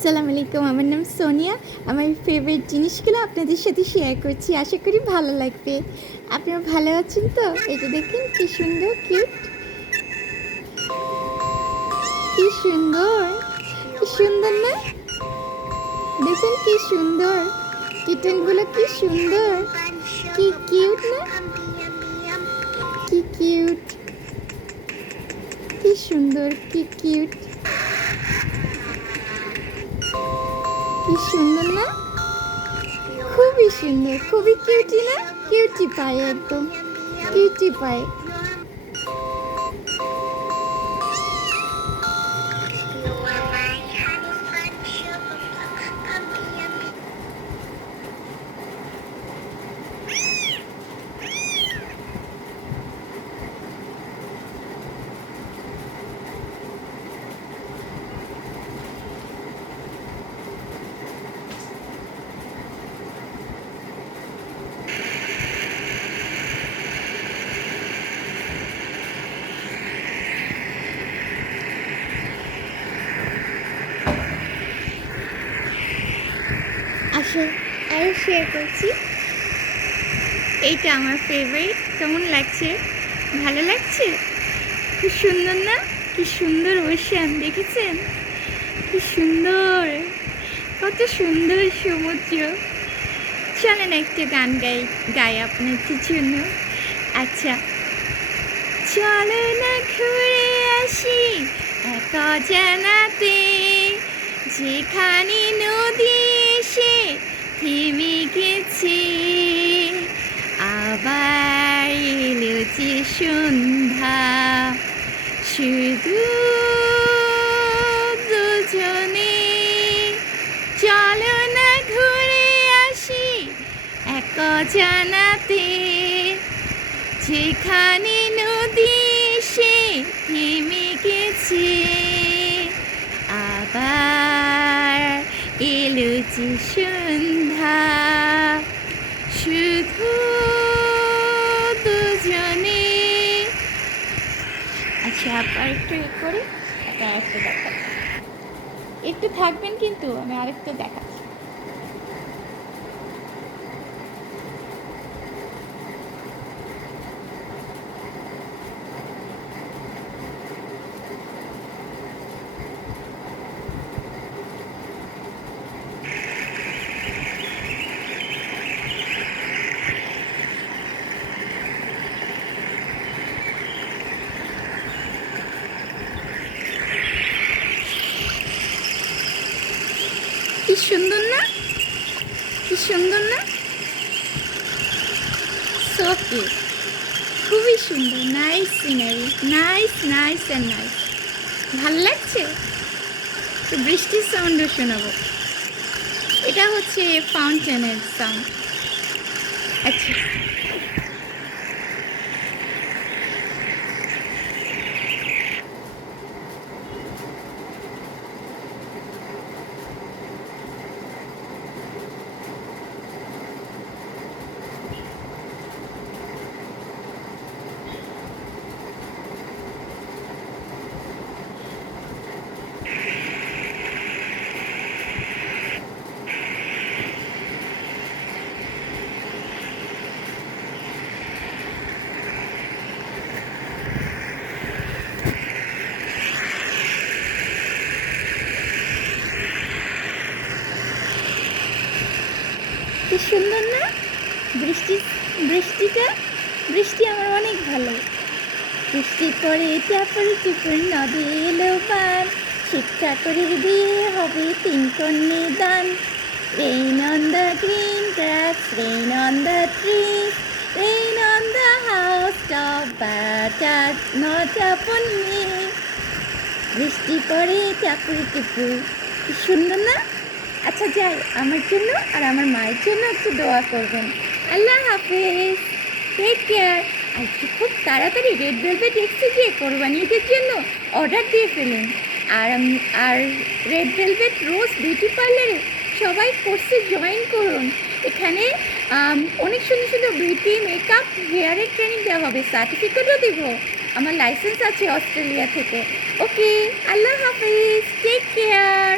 আসসালামু আলাইকুম, আমার নাম সোনিয়া। আমার ফেভারিট জিনিসগুলো আপনাদের সাথে শেয়ার করছি, আশা করি ভালো লাগবে। আপনারা ভালো আছেন তো? এটা দেখেন, কি সুন্দর কিউট কি সুন্দর কি সুন্দর না? দেখুন কি সুন্দর কিটেনগুলো কি সুন্দর। কি কিউট না? কি কিউট কি সুন্দর, কি কিউট কি সুন্দর না? খুবই সুন্দর খুবই কিউটি না? কিউটি পায় একদম কিউটি পায়। আরও শেয়ার করছি। এইটা আমার ফেভারিট কেমন লাগছে? ভালো লাগছে? কি সুন্দর না? কি সুন্দর ওশান দেখেছেন? কি সুন্দর। কত সুন্দর সমুদ্র। চলেন একটা গান গাই গাই আপনাদের জন্য। আচ্ছা। চলো না, ঘুরে আসি। এক অজানাতে যেখানে নদী সন্ধ্যা। শুধু দুজনে চলো না ঘুরে আসি এক অজানাতে। যেখানে নদী এসে থেমে গেছে। আবার এলো যে সন্ধ্যা। আচ্ছা আবার একটু এ করে একটা আরেকটা দেখাচ্ছি। একটু থাকবেন কিন্তু আমি আরেকটা দেখাচ্ছি। কি সুন্দর না? কি সুন্দর না? সোকে খুবই সুন্দর। Nice scenery nice nice and nice ভালো লাগছে? তো বৃষ্টির সাউন্ডও শোনাবো। এটা হচ্ছে ফাউন্টেনের সাউন্ড আচ্ছা। সুন্দর না? বৃষ্টি বৃষ্টিটা বৃষ্টি আমার অনেক ভালো। বৃষ্টি পরে চাপড়ে চুপুর নদী এলো বান শিক্ষা করে দিয়ে হবে তিন কন্যে দান। grass, rain on the trees, rain on the house top, but not upon me. বৃষ্টি পরে চাপুরি। টুপু কি সুন্দর না? আচ্ছা যাই, আমার জন্য আর আমার মায়ের জন্য একটু দোয়া করবেন। আল্লাহ হাফেজ। টেক কেয়ার আজকে খুব তাড়াতাড়ি রেড ভেলভেট এসছে গিয়ে কোরবানি ঈদের জন্য অর্ডার দিয়ে ফেলুন। আর আর রেড ভেলভেট রোজ বিউটি পার্লারে সবাই কোর্সে জয়েন করুন। এখানে অনেক সুন্দর সুন্দর বিউটি মেকআপ হেয়ারের ট্রেনিং দেওয়া হবে। সার্টিফিকেটও দেবো। আমার লাইসেন্স আছে অস্ট্রেলিয়া থেকে। ওকে আল্লাহ হাফিজ। Take care